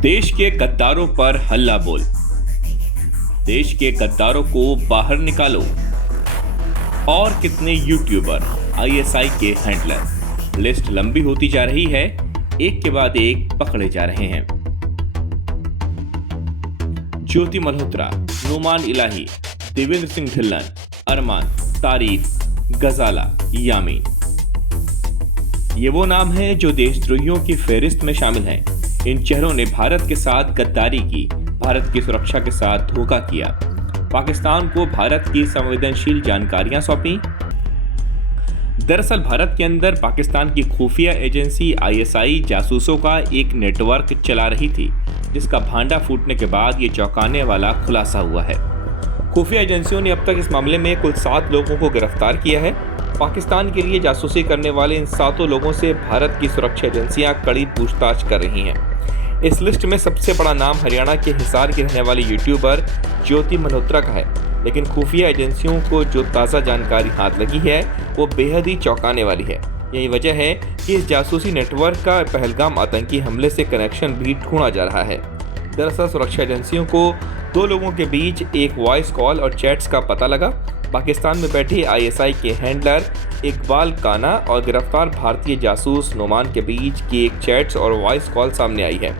देश के गद्दारों पर हल्ला बोल। देश के गद्दारों को बाहर निकालो। और कितने यूट्यूबर आईएसआई के हैंडलर। लिस्ट लंबी होती जा रही है, एक के बाद एक पकड़े जा रहे हैं। ज्योति मल्होत्रा, नोमान इलाही, देवेंद्र सिंह ढिल्लन, अरमान, तारीफ, गजाला, यामी। ये वो नाम हैं जो देशद्रोहियों की फहरिस्त में शामिल हैं। इन चेहरों ने भारत के साथ गद्दारी की, भारत की सुरक्षा के साथ धोखा किया, पाकिस्तान को भारत की संवेदनशील जानकारियां सौंपी। दरअसल भारत के अंदर पाकिस्तान की खुफिया एजेंसी आईएसआई जासूसों का एक नेटवर्क चला रही थी, जिसका भांडा फूटने के बाद ये चौंकाने वाला खुलासा हुआ है। खुफिया एजेंसियों ने अब तक इस मामले में कुल 7 लोगों को गिरफ्तार किया है। पाकिस्तान के लिए जासूसी करने वाले इन 7 लोगों से भारत की सुरक्षा एजेंसियां कड़ी पूछताछ कर रही हैं। इस लिस्ट में सबसे बड़ा नाम हरियाणा के हिसार की रहने वाली यूट्यूबर ज्योति मल्होत्रा का है, लेकिन खुफिया एजेंसियों को जो ताज़ा जानकारी हाथ लगी है वो बेहद ही चौंकाने वाली है। यही वजह है कि इस जासूसी नेटवर्क का पहलगाम आतंकी हमले से कनेक्शन भी ढूंढा जा रहा है। दरअसल सुरक्षा एजेंसियों को 2 लोगों के बीच एक वॉइस कॉल और चैट्स का पता लगा। पाकिस्तान में बैठे आईएसआई के हैंडलर इकबाल काना और गिरफ्तार भारतीय जासूस नोमान के बीच की एक चैट्स और वॉइस कॉल सामने आई है।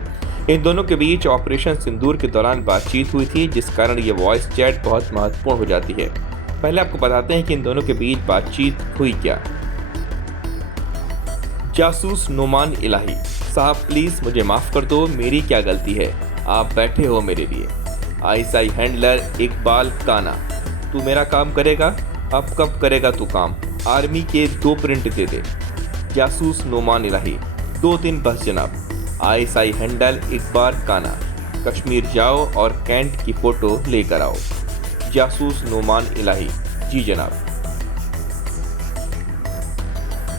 इन दोनों के बीच ऑपरेशन सिंदूर के दौरान बातचीत हुई थी, जिस कारण ये वॉइस चैट बहुत महत्वपूर्ण हो जाती है। पहले आपको बताते हैं कि इन दोनों के बीच बातचीत हुई क्या। जासूस नोमान इलाही साहब, प्लीज मुझे माफ कर दो, मेरी क्या गलती है, आप बैठे हो मेरे लिए। आईएसआई हैंडलर इकबाल काना, तू मेरा काम करेगा, अब कब करेगा तू काम, आर्मी के 2 प्रिंट दे दे। जासूस नोमान इलाही, 2-3 बस जनाब। आईएसआई हैंडल इकबाल काना, कश्मीर जाओ और कैंट की फोटो लेकर आओ। जासूस नोमान इलाही, जी जनाब।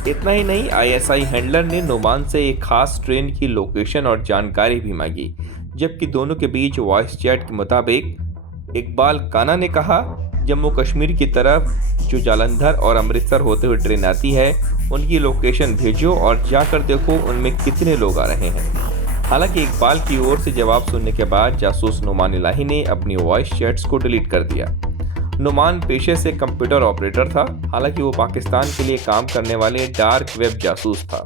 इतना ही नहीं, आईएसआई हैंडलर ने नोमान से एक खास ट्रेन की लोकेशन और जानकारी भी मांगी, जबकि दोनों के बीच वॉइस चैट के मुताबिक इकबाल काना ने कहा, जम्मू कश्मीर की तरफ जो जालंधर और अमृतसर होते हुए ट्रेन आती है उनकी लोकेशन भेजो और जाकर देखो उनमें कितने लोग आ रहे हैं। हालांकि इकबाल की ओर से जवाब सुनने के बाद जासूस नोमान इलाही ने अपनी वॉइस चैट्स को डिलीट कर दिया। नोमान पेशे से कंप्यूटर ऑपरेटर था, हालांकि वो पाकिस्तान के लिए काम करने वाले डार्क वेब जासूस था।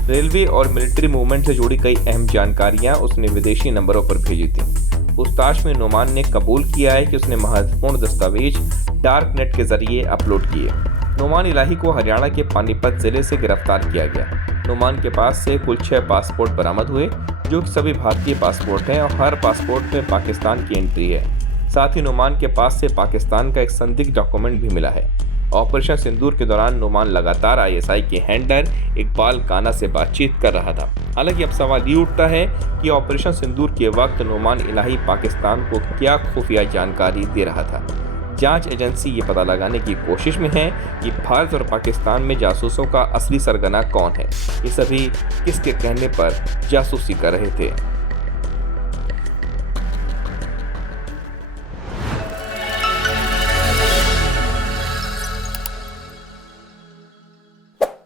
रेलवे और मिलिट्री मूवमेंट से जुड़ी कई अहम जानकारियां उसने विदेशी नंबरों पर भेजी थी। पूछताछ में नोमान ने कबूल किया है कि उसने महत्वपूर्ण दस्तावेज डार्क नेट के जरिए अपलोड किए। नोमान इलाही को हरियाणा के पानीपत जिले से गिरफ्तार किया गया। नोमान के पास से कुल 6 पासपोर्ट बरामद हुए, जो कि सभी भारतीय पासपोर्ट हैं और हर पासपोर्ट में पाकिस्तान की एंट्री है। साथ ही नोमान के पास से पाकिस्तान का एक संदिग्ध डॉक्यूमेंट भी मिला है। ऑपरेशन सिंदूर के दौरान नोमान लगातार आईएसआई के हैंडलर इकबाल काना से बातचीत कर रहा था। हालांकि अब सवाल ये उठता है कि ऑपरेशन सिंदूर के वक्त नोमान इलाही पाकिस्तान को क्या खुफिया जानकारी दे रहा था। जांच एजेंसी ये पता लगाने की कोशिश में है कि भारत और पाकिस्तान में जासूसों का असली सरगना कौन है। ये सभी किसके कहने पर जासूसी कर रहे थे।